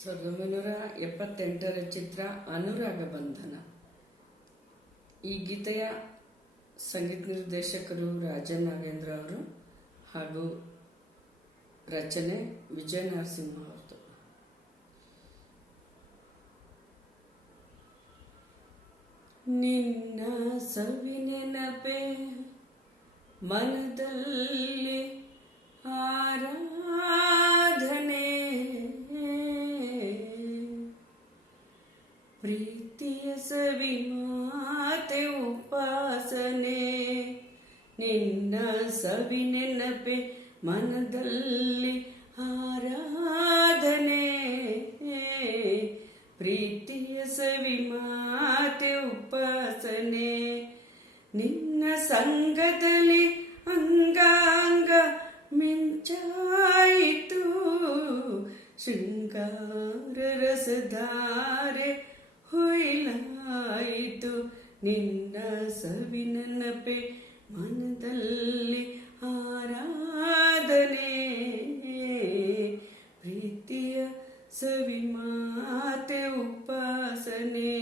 1978ರ ಚಿತ್ರ ಅನುರಾಗ ಬಂಧನ. ಈ ಗೀತೆಯ ಸಂಗೀತ ನಿರ್ದೇಶಕರು ರಾಜನ್ ನಾಗೇಂದ್ರ ಅವರು ಹಾಗೂ ರಚನೆ ವಿಜಯ ನರಸಿಂಹ ಅವರದು. ನಿನ್ನ ಸವಿ ನೆನಪೆ ಮನದಲ್ಲಿ ಆರಾಧನೆ, ಪ್ರೀತಿಯ ಸವಿ ಮಾತೆ ಉಪಾಸನೆ. ನಿನ್ನ ಸವಿ ನೆನಪೆ ಮನದಲ್ಲಿ ಆರಾಧನೆ, ಪ್ರೀತಿಯ ಸವಿ ಮಾತೆ ಉಪಾಸನೆ. ನಿನ್ನ ಸಂಗದಲ್ಲಿ ಅಂಗಾಂಗ ಮಿಂಚಾಯಿತು, ಶೃಂಗಾರ ರಸಧಾರೆ ಹೊಯ್ಲಾಯಿತು. ನಿನ್ನ ಸವಿ ನೆನಪೆ ಮನದಲ್ಲಿ ಆರಾಧನೆ, ಪ್ರೀತಿಯ ಸವಿ ಮಾತೆ ಉಪಾಸನೆ.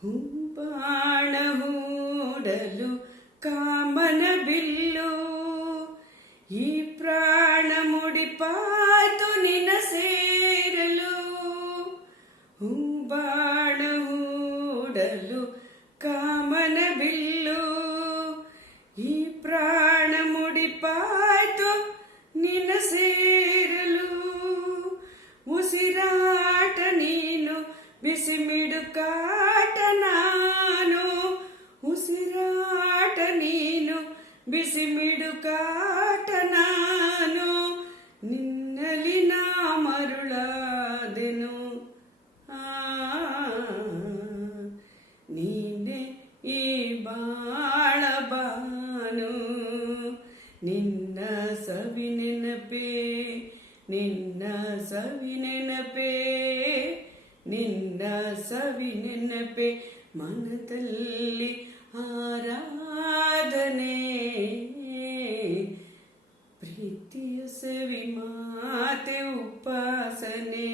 ಹೂಬಾಣ ಹೂಡಲು ಕಾಮನ ಬಿಲ್ಲು, ಈ ಪ್ರಾಣ ಮುಡಿಪಾಯ್ತು ನಿನ್ನ ಸೇರಲು. ಹೂಬಾಣ ಹೂಡಲು ಕಾಮನ ಬಿಲ್ಲು, ಈ ಪ್ರಾಣ ಮುಡಿಪಾಯ್ತು ನಿನ್ನ ಸೇರಲು. ಉಸಿರಾಟ ನೀನು, ಬಿಸಿಮಿಡು ಕಾಟ ನಾನು. ಉಸಿರಾಟ ನೀನು, ಬಿಸಿಮಿಡು ಕಾಟ ನಾನು. ನಿನ್ನಲಿ ನಾ ಮರುಳಾದೆನು, ನೀನೆ ಈ ಬಾಳ ಬಾನು. ನಿನ್ನ ಸವಿ ನೆನಪೆ, ನಿನ್ನ ಸವಿ ನೆನಪೆ, ನಿನ್ನ ಸವಿ ನೆನಪೆ ಮನದಲ್ಲಿ ಆರಾಧನೆ, ಪ್ರೀತಿಯ ಸವಿ ಮಾತೆ ಉಪಾಸನೆ.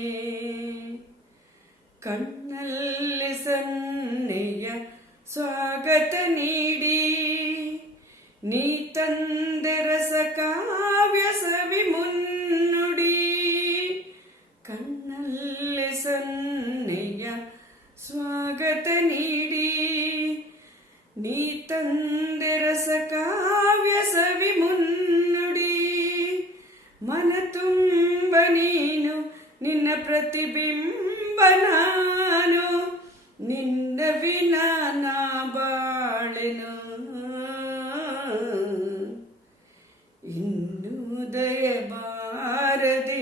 ಕಣ್ಣಲ್ಲಿ ಸನ್ನೆಯ ಸ್ವಾಗತ ನೀಡಿ, ನೀ ತಂದೆ ರಸ ಕಾವ್ಯ ಸವಿ ಮುನ್ನುಡಿ. ಕಣ್ಣಲ್ಲಿ ಸನ್ನೆಯ ಸ್ವಾಗತ ನೀಡಿ, ನೀ ತಂದೆ ರಸ ಕಾವ್ಯ ಸವಿ ಮುನ್ನುಡಿ. ಮನ ತುಂಬ ನೀನು, ನಿನ್ನ ಪ್ರತಿಬಿಂಬ ನಾನು. ನಿನ್ನ ವಿನಾ ನಾ ಬಾಳೆನು, ಇನ್ನು ದಯ ಬಾರದೇನು.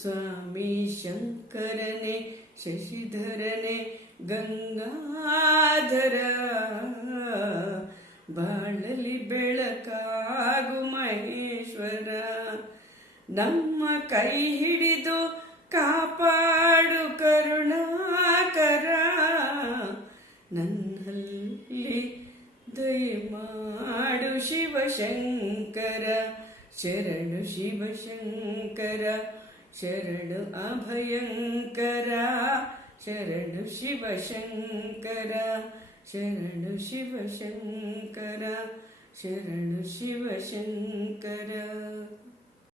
ಸ್ವಾಮಿ ಶಂಕರನೆ, ಶಶಿಧರನೆ, ಗಂಗಾಧರ, ಬಾಳಲಿ ಬೆಳಕಾಗು ಮಹೇಶ್ವರ. ನಮ್ಮ ಕೈ ಹಿಡಿದು ಕಾಪಾಡು ಕರುಣಾಕರ, ನನ್ನಲ್ಲಿ ದಯಮಾಡು ಶಿವಶಂಕರ. ಶರಣು ಶಿವಶಂಕರ, ಶರಣು ಅಭಯಂಕರ. ಶರಣು ಶಿವಶಂಕರ, ಶರಣು ಶಿವಶಂಕರ, ಶರಣು ಶಿವಶಂಕರ.